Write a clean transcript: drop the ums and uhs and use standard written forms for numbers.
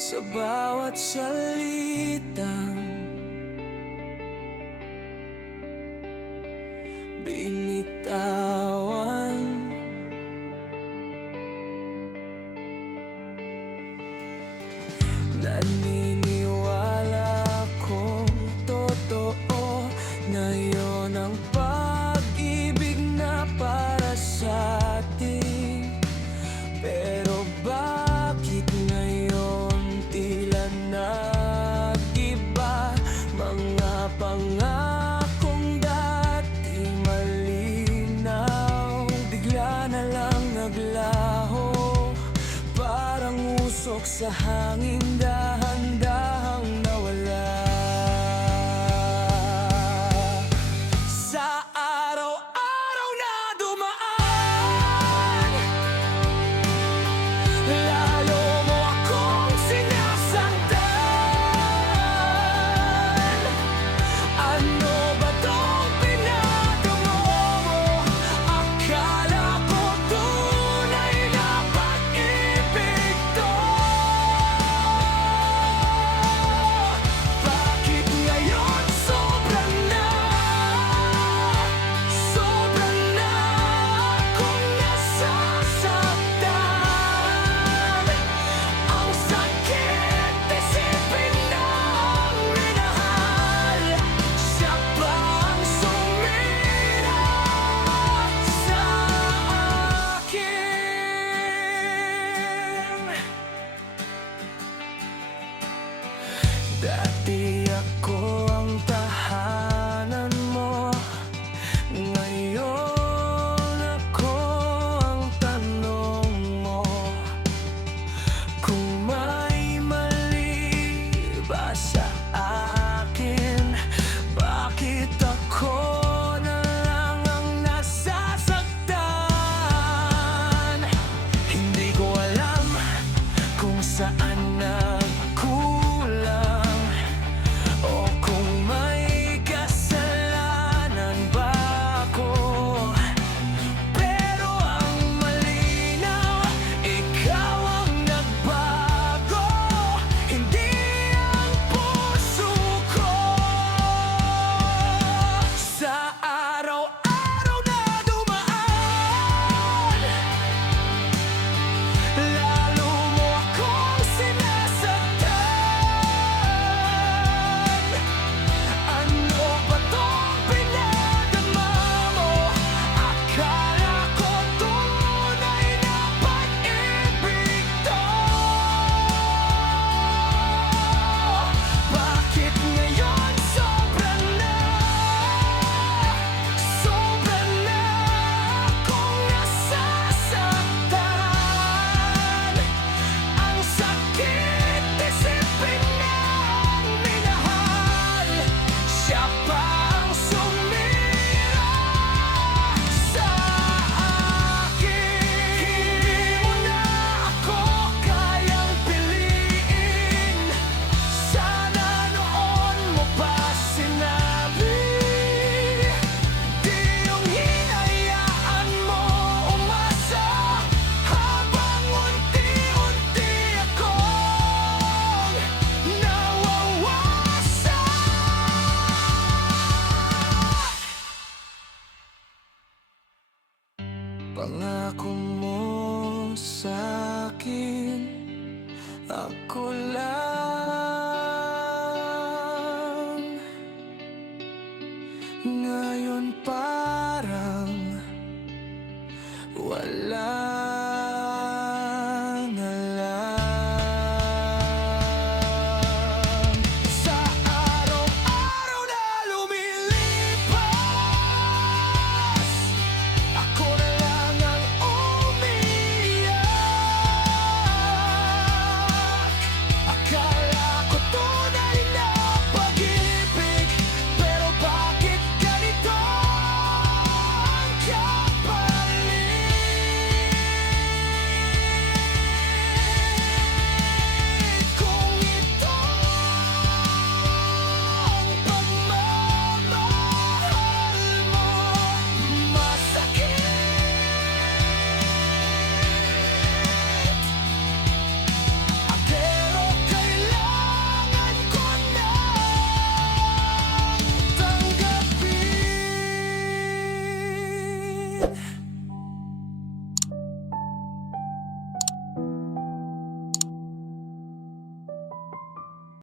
Sa bawat salitang binitawan, naniniwala kong totoo na yun ang pag-ibig na para sa atin. Pero bakit ngayon tila nag-iba? Mga pangakong dati malinaw, bigla na lang naglaho, parang usok sa hangin, dahan-dahang nawala. Sa araw-araw na dumaan, lalo mo akong sinasaktan. Ano ba tong pinagamo mo? Akala ko tunay na pag-ibig to. Bakit ngayon sobrang na akong nasasaktan? Ang sakit isipin na ang minahal siya pa ang sumira sa akin. Dati ako ang tahanan mo, ngayon ako ang tanong mo. Kung may mali ba sa akin, bakit ako na lang ang nasasaktan? Hindi ko alam kung saan nagkulang, o kung may kasalanan ba ako. Pero ang malinaw, ikaw ang nagbago, hindi ang puso ko. Sa araw-araw na dumaan, lalo mo akong sinasaktan. Ano ba tong pinagdama mo? Akala ko tunay na pag-ibig to. Bakit ngayon sobra na akong nasasaktan? Ang sakit isipin na ang minahal siya pa ang sumira sa akin. Hindi mo na ako kayang piliin, sana noon mo pa sinabi. Di yung hinayaan mo umasa, habang unti-unti akong nawawasak. Pangako mo sa'kin, ako lang